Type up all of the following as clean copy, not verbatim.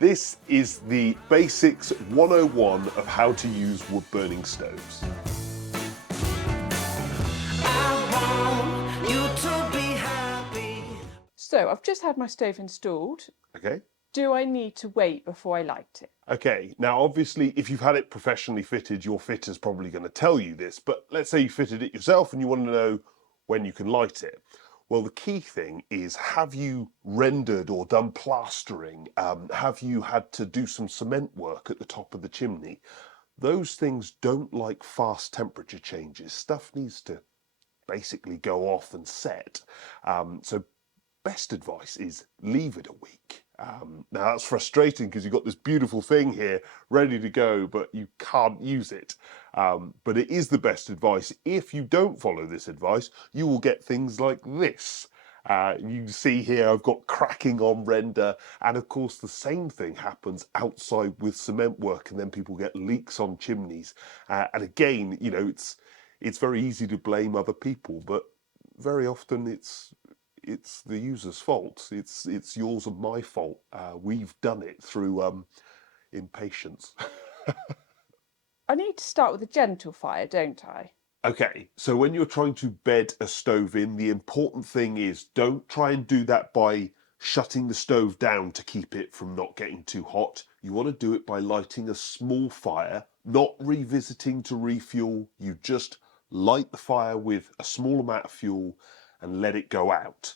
This is the Basics 101 of how to use wood-burning stoves. So I've just had my stove installed. Okay. Do I need to wait before I light it? Okay, now obviously if you've had it professionally fitted, your fitter's probably going to tell you this, but let's say you fitted it yourself and you want to know when you can light it. Well, the key thing is, have you rendered or done plastering? Have you had to do some cement work at the top of the chimney? Those things don't like fast temperature changes. Stuff needs to basically go off and set. So best advice is leave it a week. Now that's frustrating because you've got this beautiful thing here ready to go, but you can't use it. But it is the best advice. If you don't follow this advice, you will get things like this. You can see here I've got cracking on render, and of course the same thing happens outside with cement work, and then people get leaks on chimneys. And again, you know, it's very easy to blame other people, but very often it's the user's fault. It's yours and my fault. We've done it through impatience. I need to start with a gentle fire, don't I? Okay, so when you're trying to bed a stove in, the important thing is don't try and do that by shutting the stove down to keep it from not getting too hot. You want to do it by lighting a small fire, not revisiting to refuel. You just light the fire with a small amount of fuel and let it go out.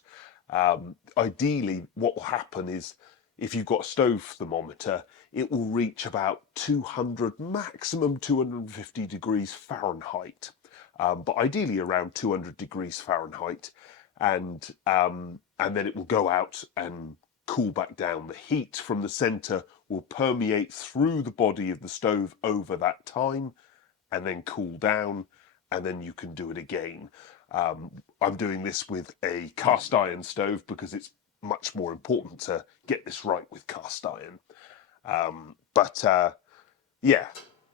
Ideally, what will happen is if you've got a stove thermometer, it will reach about 200, maximum 250 degrees Fahrenheit. But ideally around 200 degrees Fahrenheit, and then it will go out and cool back down. The heat from the center will permeate through the body of the stove over that time and then cool down, and then you can do it again. I'm doing this with a cast iron stove because it's much more important to get this right with cast iron. Yeah,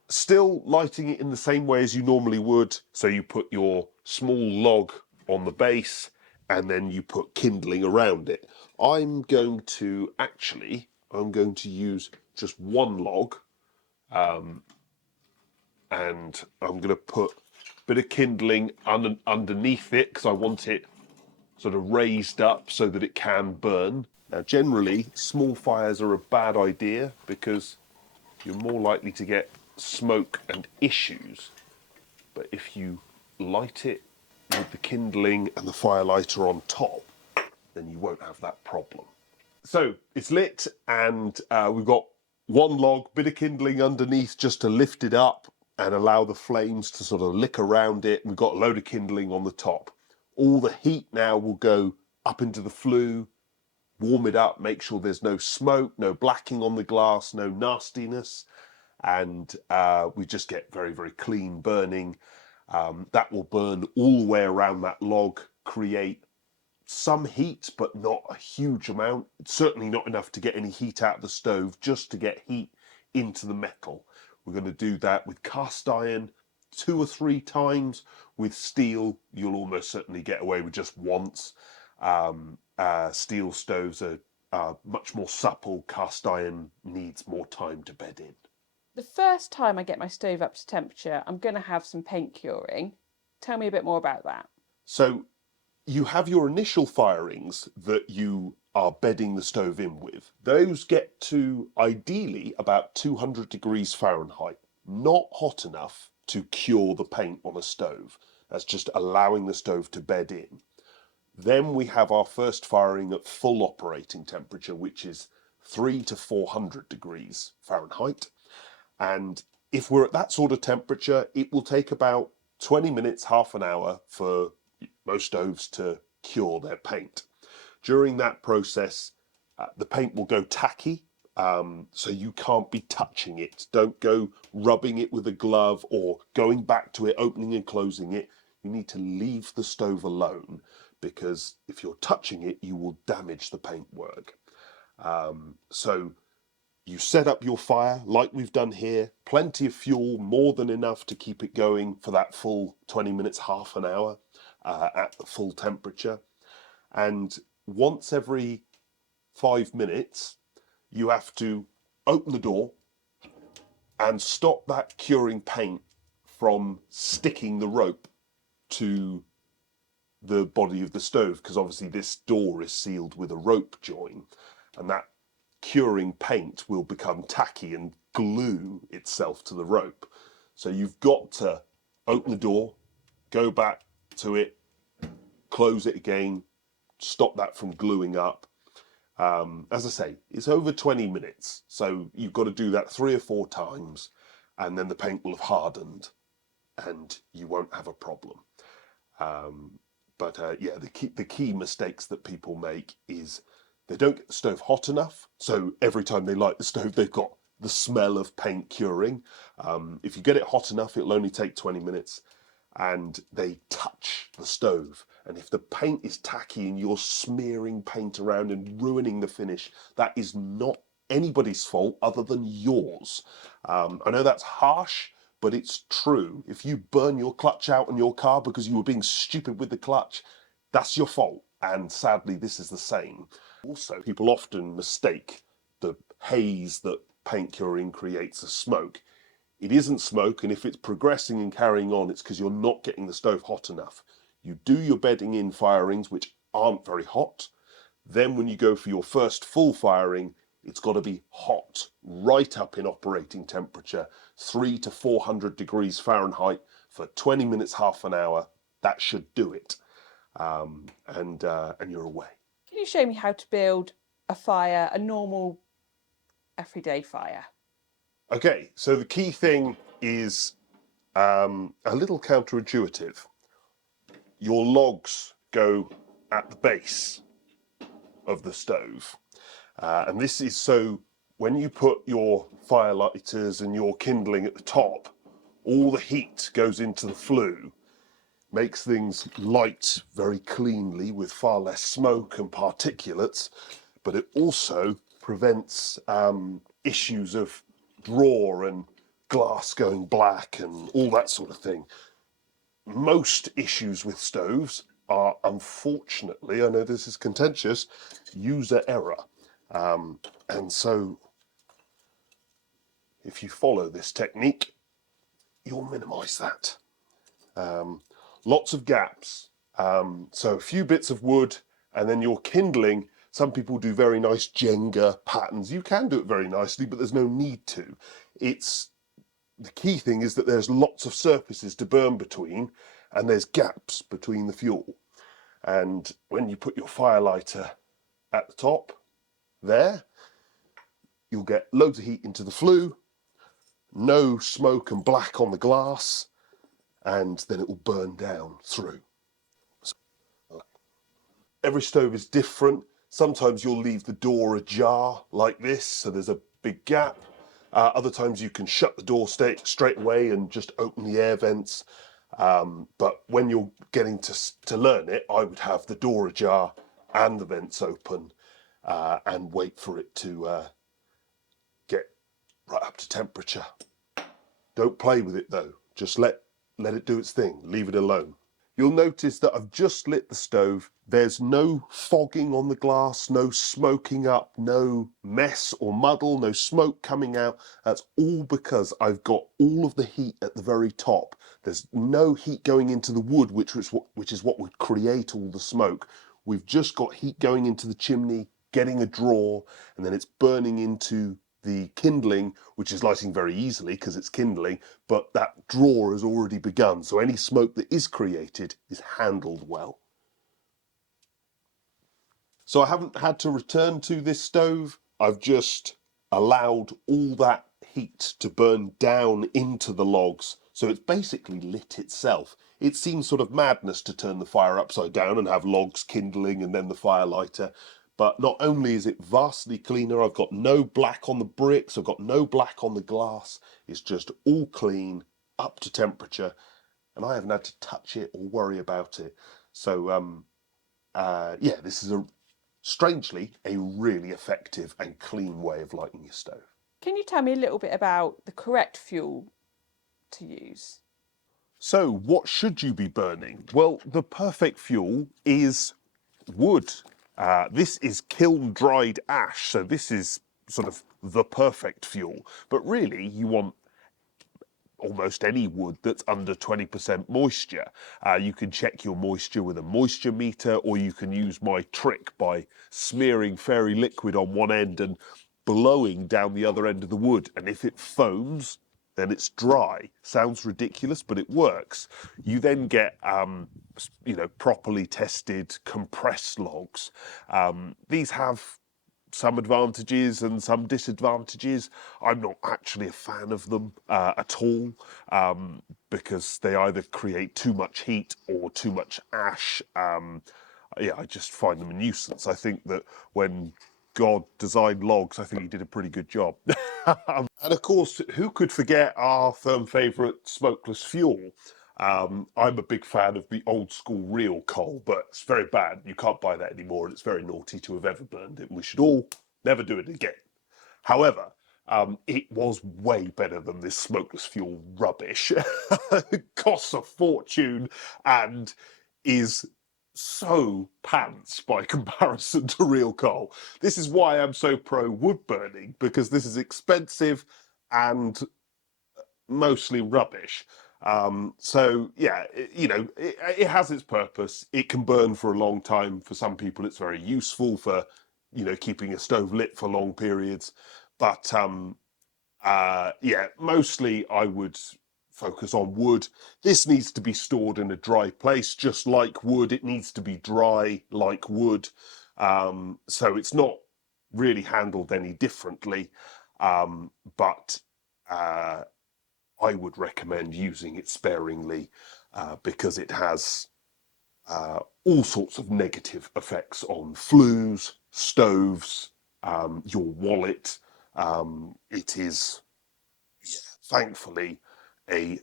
still lighting it in the same way as you normally would. So you put your small log on the base and then you put kindling around it. I'm going to use just one log, and I'm going to put a bit of kindling underneath it because I want it sort of raised up so that it can burn. Now, generally, small fires are a bad idea because you're more likely to get smoke and issues. But if you light it with the kindling and the firelighter on top, then you won't have that problem. So it's lit, and we've got one log, bit of kindling underneath just to lift it up and allow the flames to sort of lick around it. We've got a load of kindling on the top. All the heat now will go up into the flue, warm it up, make sure there's no smoke, no blacking on the glass, no nastiness, and we just get very, very clean burning. That will burn all the way around that log, create some heat, but not a huge amount. It's certainly not enough to get any heat out of the stove, just to get heat into the metal. We're going to do that with cast iron 2 or 3 times. With steel, you'll almost certainly get away with just once. Steel stoves are much more supple. Cast iron needs more time to bed in. The first time I get my stove up to temperature, I'm going to have some paint curing. Tell me a bit more about that. So you have your initial firings that you are bedding the stove in with. Those get to ideally about 200 degrees Fahrenheit. Not hot enough to cure the paint on a stove. That's just allowing the stove to bed in. Then we have our first firing at full operating temperature, which is 300 to 400 degrees Fahrenheit. And if we're at that sort of temperature, it will take about 20 minutes, half an hour for most stoves to cure their paint. During that process, the paint will go tacky, so you can't be touching it. Don't go rubbing it with a glove or going back to it, opening and closing it. You need to leave the stove alone, because if you're touching it, you will damage the paintwork. So you set up your fire like we've done here, plenty of fuel, more than enough to keep it going for that full 20 minutes, half an hour at the full temperature. And once every 5 minutes, you have to open the door and stop that curing paint from sticking the rope to the body of the stove, because obviously this door is sealed with a rope join, and that curing paint will become tacky and glue itself to the rope. So you've got to open the door, go back to it, close it again, stop that from gluing up. As I say, it's over 20 minutes, so you've got to do that 3 or 4 times, and then the paint will have hardened and you won't have a problem. Yeah, the key mistakes that people make is they don't get the stove hot enough, so every time they light the stove they've got the smell of paint curing. If you get it hot enough, it'll only take 20 minutes, and they touch the stove. And if the paint is tacky and you're smearing paint around and ruining the finish, that is not anybody's fault other than yours. I know that's harsh, but it's true. If you burn your clutch out on your car because you were being stupid with the clutch, that's your fault. And sadly, this is the same. Also, people often mistake the haze that paint curing creates as smoke. It isn't smoke, and if it's progressing and carrying on, it's because you're not getting the stove hot enough. You do your bedding in firings, which aren't very hot. Then when you go for your first full firing, it's got to be hot, right up in operating temperature, 300 to 400 degrees Fahrenheit for 20 minutes, half an hour. That should do it. And you're away. Can you show me how to build a fire, a normal everyday fire? Okay, so the key thing is a little counterintuitive. Your logs go at the base of the stove. And this is so when you put your fire lighters and your kindling at the top, all the heat goes into the flue, makes things light very cleanly with far less smoke and particulates, but it also prevents issues of draw and glass going black and all that sort of thing. Most issues with stoves are, unfortunately, I know this is contentious, user error. And so if you follow this technique, you'll minimize that. Lots of gaps. So a few bits of wood, and then your kindling. Some people do very nice Jenga patterns. You can do it very nicely, but there's no need to. The key thing is that there's lots of surfaces to burn between, and there's gaps between the fuel. And when you put your fire lighter at the top there, you'll get loads of heat into the flue, no smoke and black on the glass, and then it will burn down through. Every stove is different. Sometimes you'll leave the door ajar like this, so there's a big gap. Other times you can shut the door straight away and just open the air vents. But when you're getting to learn it, I would have the door ajar and the vents open and wait for it to get right up to temperature. Don't play with it though. Just let it do its thing. Leave it alone. You'll notice that I've just lit the stove. There's no fogging on the glass, no smoking up, no mess or muddle, no smoke coming out. That's all because I've got all of the heat at the very top. There's no heat going into the wood, which is what would create all the smoke. We've just got heat going into the chimney, getting a draw, and then it's burning into the kindling, which is lighting very easily because it's kindling, but that draw has already begun, so any smoke that is created is handled well. So I haven't had to return to this stove. I've just allowed all that heat to burn down into the logs, so it's basically lit itself. It seems sort of madness to turn the fire upside down and have logs kindling and then the fire lighter. But not only is it vastly cleaner, I've got no black on the bricks, I've got no black on the glass. It's just all clean, up to temperature, and I haven't had to touch it or worry about it. So, yeah, this is strangely a really effective and clean way of lighting your stove. Can you tell me a little bit about the correct fuel to use? So, what should you be burning? Well, the perfect fuel is wood. This is kiln-dried ash, so this is sort of the perfect fuel. But really, you want almost any wood that's under 20% moisture. You can check your moisture with a moisture meter, or you can use my trick by smearing fairy liquid on one end and blowing down the other end of the wood. And if it foams, then it's dry. Sounds ridiculous, but it works. You then get, properly tested compressed logs. These have some advantages and some disadvantages. I'm not actually a fan of them at all, because they either create too much heat or too much ash. I just find them a nuisance. I think that when God designed logs, I think he did a pretty good job. And of course, who could forget our firm favourite smokeless fuel? I'm a big fan of the old school real coal, but it's very bad. You can't buy that anymore, and it's very naughty to have ever burned it. We should all never do it again. However, it was way better than this smokeless fuel rubbish. It costs a fortune and is so pants by comparison to real coal. This is why I'm so pro wood burning, because this is expensive and mostly rubbish. It has its purpose. It can burn for a long time. For some people, it's very useful for, keeping a stove lit for long periods. But mostly I would focus on wood. This needs to be stored in a dry place, just like wood. It needs to be dry like wood. So it's not really handled any differently. But I would recommend using it sparingly, because it has all sorts of negative effects on flues, stoves, your wallet. It is, thankfully, a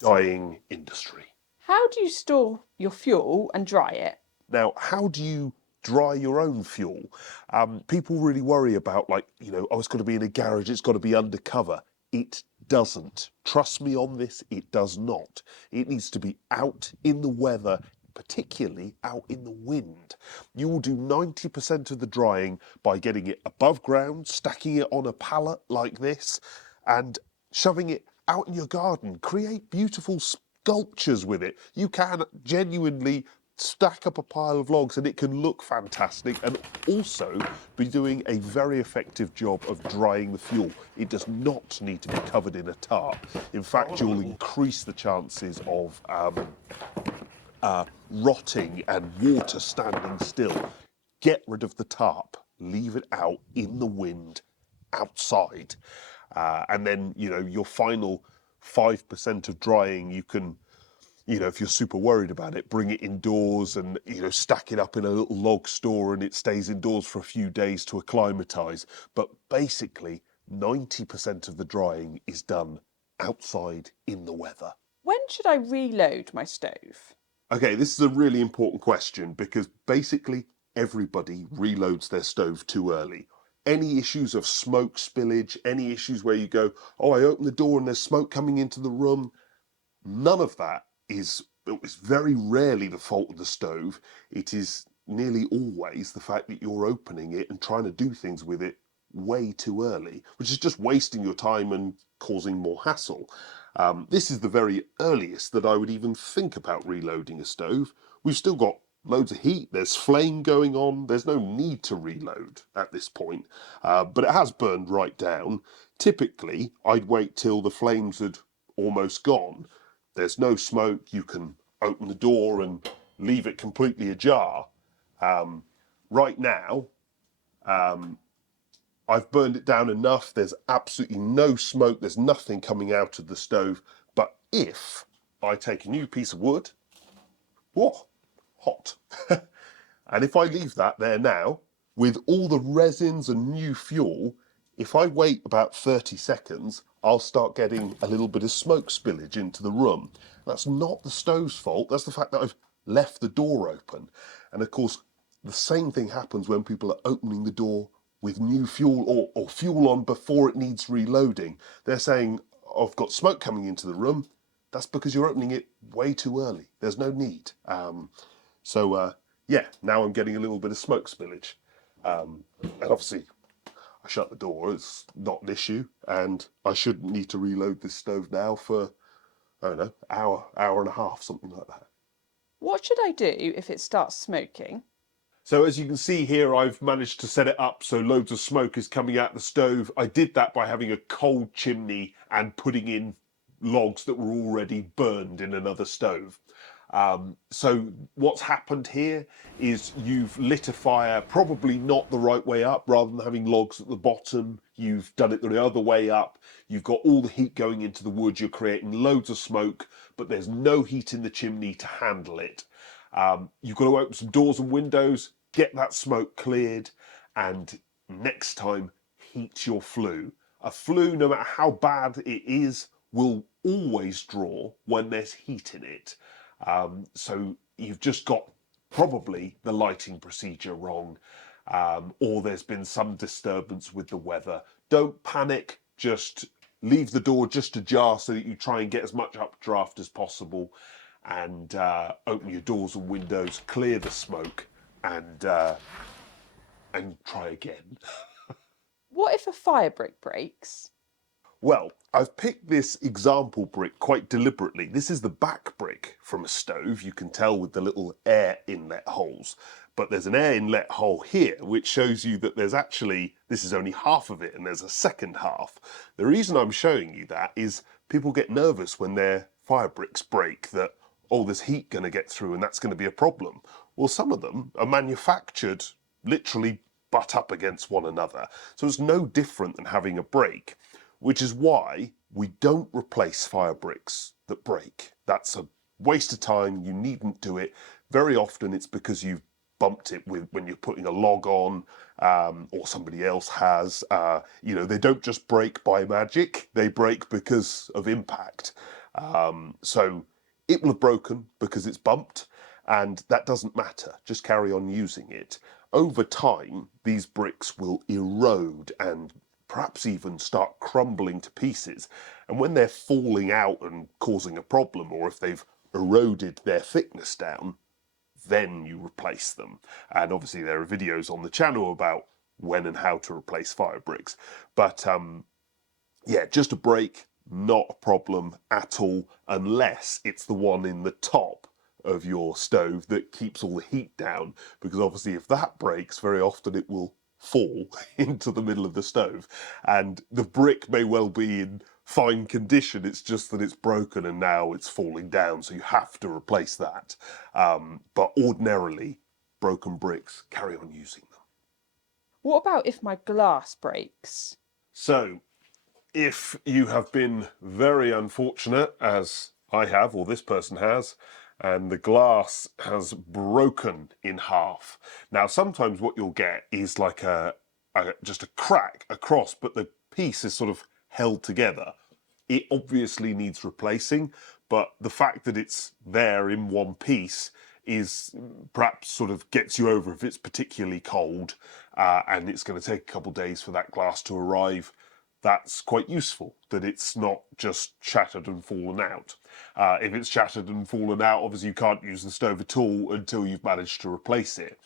dying industry. How do you store your fuel and dry it? Now, how do you dry your own fuel? People really worry about, it's got to be in a garage, it's got to be undercover. It doesn't. Trust me on this, it does not. It needs to be out in the weather, particularly out in the wind. You will do 90% of the drying by getting it above ground, stacking it on a pallet like this, and shoving it out in your garden. Create beautiful sculptures with it. You can genuinely stack up a pile of logs and it can look fantastic, and also be doing a very effective job of drying the fuel. It does not need to be covered in a tarp. In fact, you'll increase the chances of rotting and water standing still. Get rid of the tarp. Leave it out in the wind outside. And then, your final 5% of drying, you can, if you're super worried about it, bring it indoors and, stack it up in a little log store and it stays indoors for a few days to acclimatise. But basically, 90% of the drying is done outside in the weather. When should I reload my stove? Okay, this is a really important question, because basically everybody reloads their stove too early. Any issues of smoke spillage, any issues where you go, oh, I open the door and there's smoke coming into the room, none of that it's very rarely the fault of the stove. It is nearly always the fact that you're opening it and trying to do things with it way too early, which is just wasting your time and causing more hassle. This is the very earliest that I would even think about reloading a stove. We've still got loads of heat, there's flame going on, there's no need to reload at this point, but it has burned right down. Typically, I'd wait till the flames had almost gone. There's no smoke, you can open the door and leave it completely ajar. Right now, I've burned it down enough, there's absolutely no smoke, there's nothing coming out of the stove. But if I take a new piece of wood, whoa, hot. And if I leave that there now, with all the resins and new fuel, if I wait about 30 seconds, I'll start getting a little bit of smoke spillage into the room. That's not the stove's fault, that's the fact that I've left the door open. And of course, the same thing happens when people are opening the door with new fuel or fuel on before it needs reloading. They're saying, oh, I've got smoke coming into the room. That's because you're opening it way too early. There's no need. Now I'm getting a little bit of smoke spillage. And obviously, I shut the door, it's not an issue, and I shouldn't need to reload this stove now for, I don't know, hour and a half, something like that. What should I do if it starts smoking? So as you can see here, I've managed to set it up so loads of smoke is coming out the stove. I did that by having a cold chimney and putting in logs that were already burned in another stove. So what's happened here is you've lit a fire, probably not the right way up. Rather than having logs at the bottom, you've done it the other way up. You've got all the heat going into the wood, you're creating loads of smoke, but there's no heat in the chimney to handle it. You've got to open some doors and windows, get that smoke cleared, and next time, heat your flue. A flue, no matter how bad it is, will always draw when there's heat in it. So you've just got probably the lighting procedure wrong, or there's been some disturbance with the weather. Don't panic, just leave the door just ajar so that you try and get as much updraft as possible, and open your doors and windows, clear the smoke, and try again. What if a fire brick breaks? Well, I've picked this example brick quite deliberately. This is the back brick from a stove. You can tell with the little air inlet holes. But there's an air inlet hole here, which shows you that there's actually, this is only half of it, and there's a second half. The reason I'm showing you that is people get nervous when their fire bricks break, that, oh, there's heat going to get through and that's going to be a problem. Well, some of them are manufactured literally butt up against one another. So it's no different than having a break, which is why we don't replace fire bricks that break. That's a waste of time. You needn't do it. Very often it's because you've bumped it with when you're putting a log on, or somebody else has. You know, they don't just break by magic. They break because of impact. So it will have broken because it's bumped, and that doesn't matter. Just carry on using it. Over time, these bricks will erode and perhaps even start crumbling to pieces. And when they're falling out and causing a problem, or if they've eroded their thickness down, then you replace them. And obviously there are videos on the channel about when and how to replace fire bricks. But yeah, just a break, not a problem at all, unless it's the one in the top of your stove that keeps all the heat down, because obviously if that breaks, very often it will fall into the middle of the stove, and the brick may well be in fine condition, it's just that it's broken and now it's falling down, so you have to replace that. But ordinarily, broken bricks, carry on using them. What about if my glass breaks? So if you have been very unfortunate, as I have, or this person has, and the glass has broken in half. Now, sometimes what you'll get is like just a crack across, but the piece is sort of held together. It obviously needs replacing, but the fact that it's there in one piece is perhaps sort of gets you over if it's particularly cold, and it's going to take a couple of days for that glass to arrive. That's quite useful, that it's not just shattered and fallen out. If it's shattered and fallen out, obviously you can't use the stove at all until you've managed to replace it.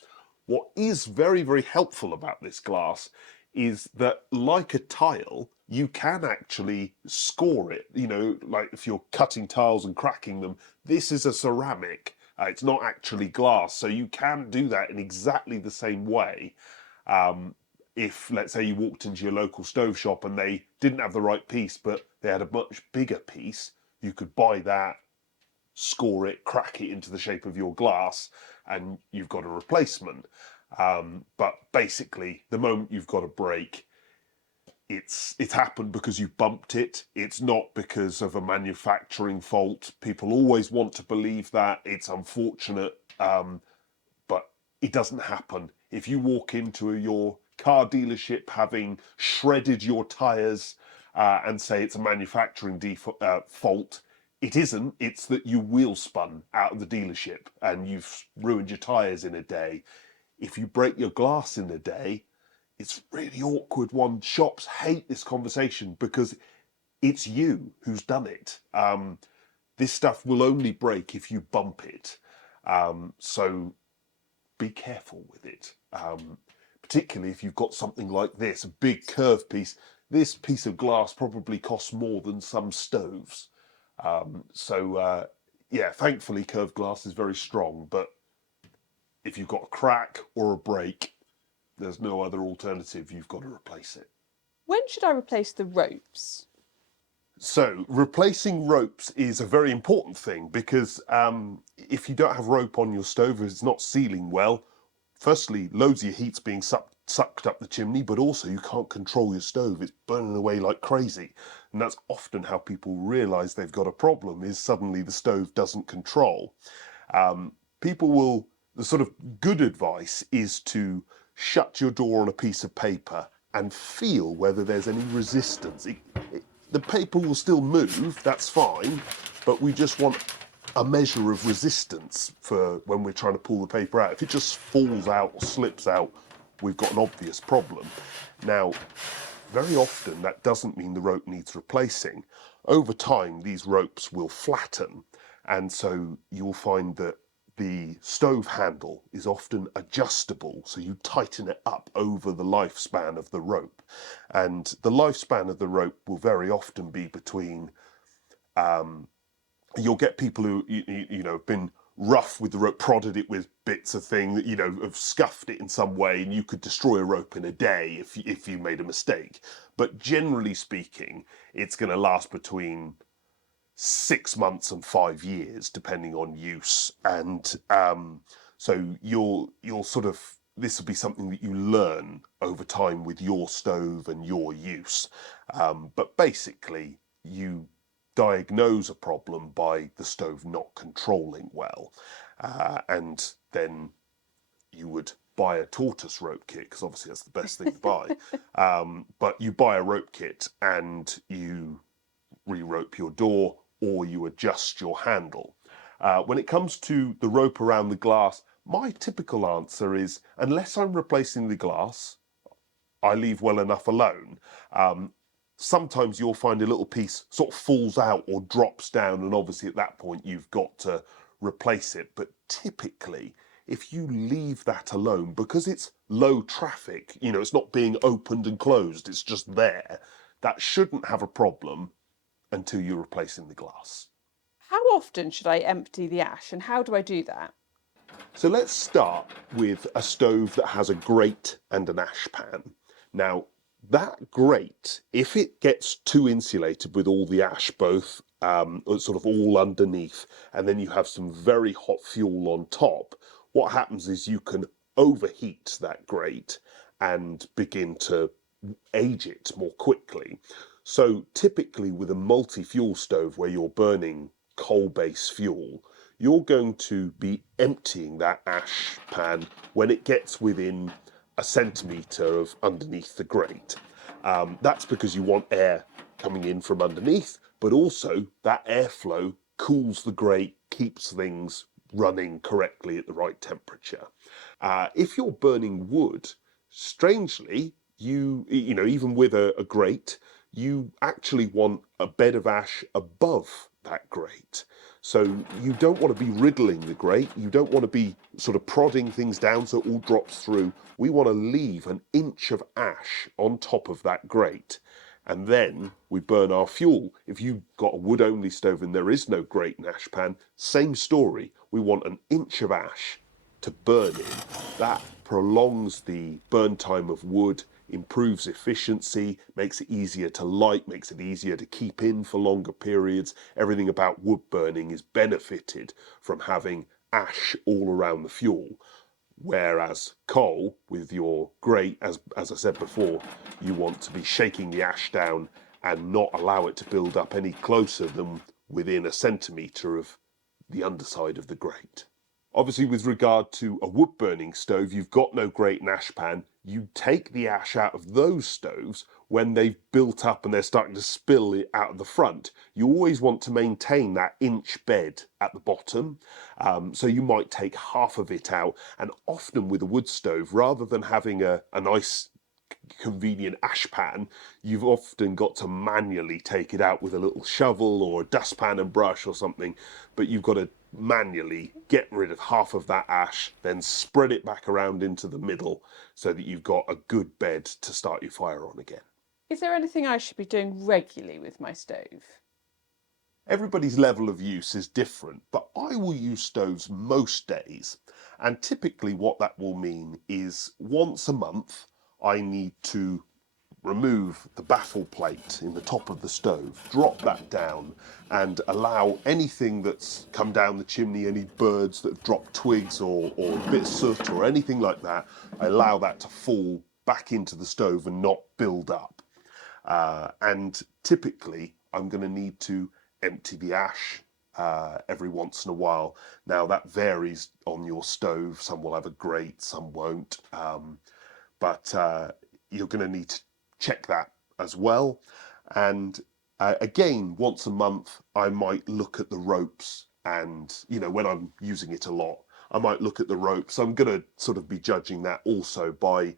What is very, very helpful about this glass is that, like a tile, you can actually score it. You know, like if you're cutting tiles and cracking them, this is a ceramic. It's not actually glass, so you can do that in exactly the same way. If, let's say, you walked into your local stove shop and they didn't have the right piece, but they had a much bigger piece, you could buy that, score it, crack it into the shape of your glass, and you've got a replacement. But basically, the moment you've got a break, it's happened because you bumped it. It's not because of a manufacturing fault. People always want to believe that. It's unfortunate, but it doesn't happen. If you walk into your car dealership having shredded your tyres and say it's a manufacturing fault, it isn't. It's that you wheel spun out of the dealership and you've ruined your tyres in a day. If you break your glass in a day, it's really awkward. Shops hate this conversation because it's you who's done it. This stuff will only break if you bump it. So be careful with it. particularly if you've got something like this, a big curved piece. This piece of glass probably costs more than some stoves. Yeah, thankfully curved glass is very strong, but if you've got a crack or a break, there's no other alternative. You've got to replace it. When should I replace the ropes? So replacing ropes is a very important thing because if you don't have rope on your stove, if it's not sealing well, firstly, loads of your heat's being sucked up the chimney, but also you can't control your stove. It's burning away like crazy. And that's often how people realise they've got a problem, is suddenly the stove doesn't control. The sort of good advice is to shut your door on a piece of paper and feel whether there's any resistance. The paper will still move, that's fine, but we just want a measure of resistance for when we're trying to pull the paper out. If it just falls out or slips out, we've got an obvious problem. Now, very often that doesn't mean the rope needs replacing. Over time, these ropes will flatten, and so you'll find that the stove handle is often adjustable, so you tighten it up over the lifespan of the rope. And the lifespan of the rope will very often be between, you'll get people who, have been rough with the rope, prodded it with bits of thing, that have scuffed it in some way, and you could destroy a rope in a day if you made a mistake. But generally speaking, it's going to last between 6 months and 5 years, depending on use. And so you'll sort of, this will be something that you learn over time with your stove and your use. But basically, you diagnose a problem by the stove not controlling well. And then you would buy a tortoise rope kit, because obviously that's the best thing to buy. But you buy a rope kit and you re-rope your door, or you adjust your handle. When it comes to the rope around the glass, my typical answer is, unless I'm replacing the glass, I leave well enough alone. Sometimes you'll find a little piece sort of falls out or drops down, and obviously at that point you've got to replace it. But typically, if you leave that alone, because it's low traffic, it's not being opened and closed, it's just there, that shouldn't have a problem until you're replacing the glass. How often should I empty the ash, and how do I do that? So let's start with a stove that has a grate and an ash pan. Now, that grate, if it gets too insulated with all the ash, both sort of all underneath, and then you have some very hot fuel on top, what happens is you can overheat that grate and begin to age it more quickly. So typically with a multi-fuel stove where you're burning coal-based fuel, you're going to be emptying that ash pan when it gets within a centimetre of underneath the grate. That's because you want air coming in from underneath, but also that airflow cools the grate, keeps things running correctly at the right temperature. If you're burning wood, strangely, even with a grate, you actually want a bed of ash above that grate. So you don't want to be riddling the grate. You don't want to be sort of prodding things down so it all drops through. We want to leave an inch of ash on top of that grate. And then we burn our fuel. If you've got a wood-only stove and there is no grate and ash pan, same story. We want an inch of ash to burn in. That prolongs the burn time of wood, improves efficiency, makes it easier to light, makes it easier to keep in for longer periods. Everything about wood burning is benefited from having ash all around the fuel. Whereas coal, with your grate, as I said before, you want to be shaking the ash down and not allow it to build up any closer than within a centimetre of the underside of the grate. Obviously, with regard to a wood-burning stove, you've got no grate and ash pan. You take the ash out of those stoves when they've built up and they're starting to spill it out of the front. You always want to maintain that inch bed at the bottom. So you might take half of it out. And often with a wood stove, rather than having a nice convenient ash pan, you've often got to manually take it out with a little shovel or a dustpan and brush or something, but you've got to manually get rid of half of that ash, then spread it back around into the middle so that you've got a good bed to start your fire on again. Is there anything I should be doing regularly with my stove? Everybody's level of use is different, but I will use stoves most days. And typically what that will mean is once a month, I need to remove the baffle plate in the top of the stove, drop that down and allow anything that's come down the chimney, any birds that have dropped twigs or a bit of soot or anything like that, I allow that to fall back into the stove and not build up. And typically I'm going to need to empty the ash every once in a while. Now that varies on your stove. Some will have a grate, some won't. But you're going to need to check that as well. And again, once a month, I might look at the ropes and, when I'm using it a lot, I might look at the ropes. I'm going to sort of be judging that also by,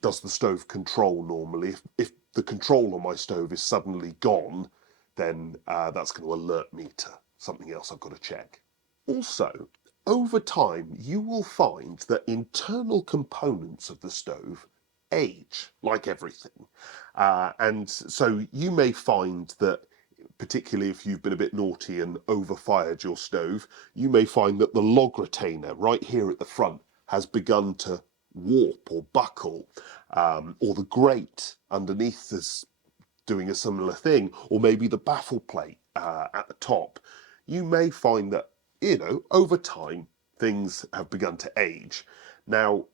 does the stove control normally? If the control on my stove is suddenly gone, then that's going to alert me to something else I've got to check. Also, over time, you will find that internal components of the stove age, like everything. And so you may find that, particularly if you've been a bit naughty and overfired your stove, you may find that the log retainer right here at the front has begun to warp or buckle, or the grate underneath is doing a similar thing, or maybe the baffle plate at the top. You may find that, over time, things have begun to age. Now,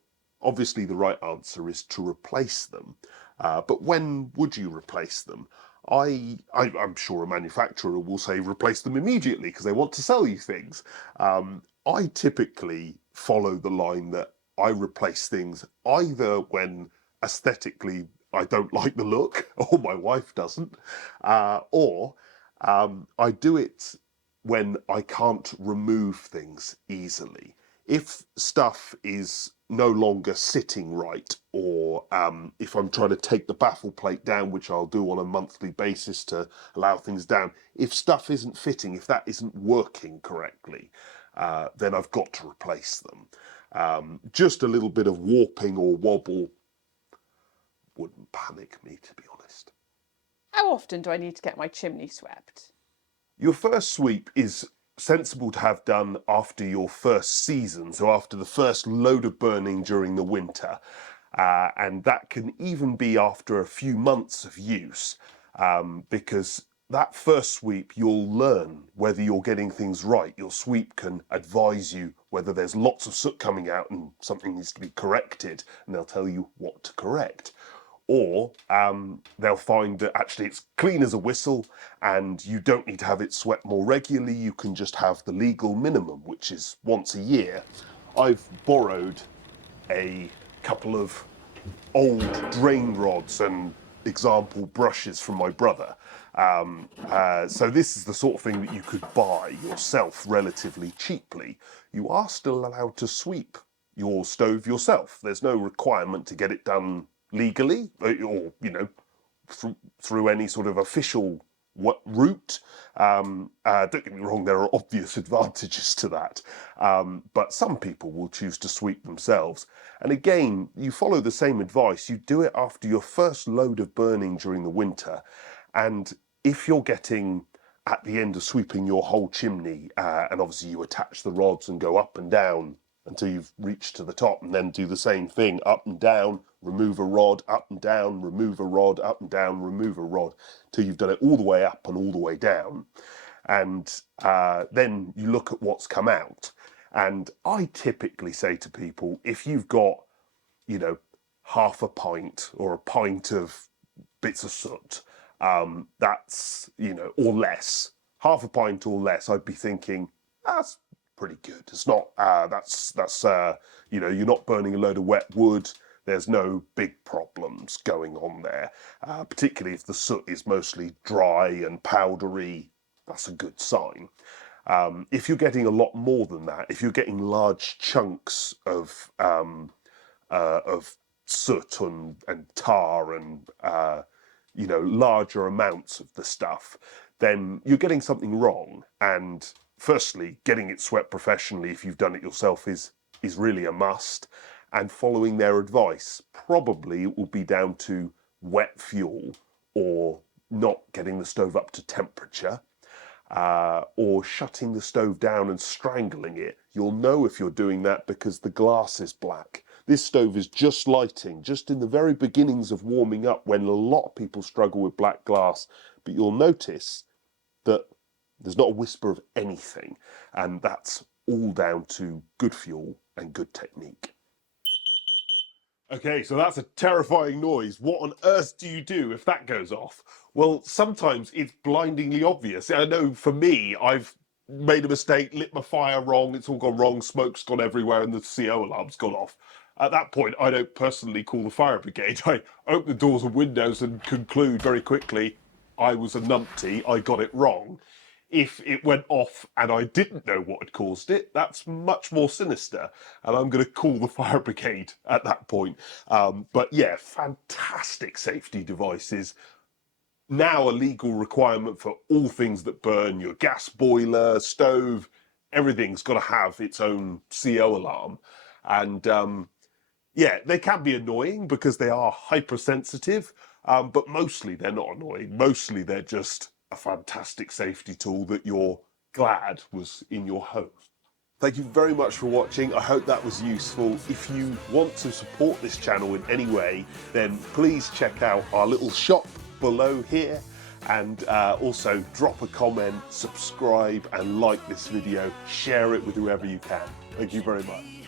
obviously the right answer is to replace them. But when would you replace them? I'm sure a manufacturer will say replace them immediately because they want to sell you things. I typically follow the line that I replace things either when aesthetically I don't like the look, or my wife doesn't, or I do it when I can't remove things easily. If stuff is no longer sitting right, or if I'm trying to take the baffle plate down, which I'll do on a monthly basis to allow things down, if stuff isn't fitting, if that isn't working correctly, then I've got to replace them. Just a little bit of warping or wobble wouldn't panic me, to be honest. How often do I need to get my chimney swept? Your first sweep is sensible to have done after your first season, so after the first load of burning during the winter. And that can even be after a few months of use, because that first sweep you'll learn whether you're getting things right. Your sweep can advise you whether there's lots of soot coming out and something needs to be corrected, and they'll tell you what to correct. Or they'll find that actually it's clean as a whistle and you don't need to have it swept more regularly. You can just have the legal minimum, which is once a year. I've borrowed a couple of old drain rods and example brushes from my brother. So this is the sort of thing that you could buy yourself relatively cheaply. You are still allowed to sweep your stove yourself. There's no requirement to get it done legally, or through any sort of official route. Don't get me wrong, there are obvious advantages to that, but some people will choose to sweep themselves. And again, you follow the same advice. You do it after your first load of burning during the winter, and if you're getting at the end of sweeping your whole chimney, and obviously you attach the rods and go up and down until you've reached to the top, and then do the same thing, up and down, remove a rod, up and down, remove a rod, up and down, remove a rod, till you've done it all the way up and all the way down. And then you look at what's come out. And I typically say to people, if you've got, half a pint or a pint of bits of soot, that's, or less, half a pint or less, I'd be thinking, that's pretty good. It's not, you're not burning a load of wet wood. There's no big problems going on there, particularly if the soot is mostly dry and powdery. That's a good sign. If you're getting a lot more than that, if you're getting large chunks of soot and tar and you know, larger amounts of the stuff, then you're getting something wrong. And firstly, getting it swept professionally if you've done it yourself is really a must. And following their advice probably will be down to wet fuel, or not getting the stove up to temperature, or shutting the stove down and strangling it. You'll know if you're doing that because the glass is black. This stove is just lighting, just in the very beginnings of warming up, when a lot of people struggle with black glass. But you'll notice that there's not a whisper of anything, and that's all down to good fuel and good technique. Okay, so that's a terrifying noise. What on earth do you do if that goes off? Well, sometimes it's blindingly obvious. I know for me, I've made a mistake, lit my fire wrong, it's all gone wrong, smoke's gone everywhere, and the CO alarm's gone off. At that point, I don't personally call the fire brigade. I open the doors and windows and conclude very quickly, I was a numpty, I got it wrong. If it went off and I didn't know what had caused it, that's much more sinister, and I'm going to call the fire brigade at that point. But yeah, fantastic safety devices. Now a legal requirement for all things that burn, your gas boiler, stove, everything's got to have its own CO alarm. And yeah, they can be annoying because they are hypersensitive, but mostly they're not annoying. Mostly they're just a fantastic safety tool that you're glad was in your home. Thank you very much for watching. I hope that was useful. If you want to support this channel in any way, then please check out our little shop below here, and also drop a comment, subscribe and like this video, share it with whoever you can. Thank you very much.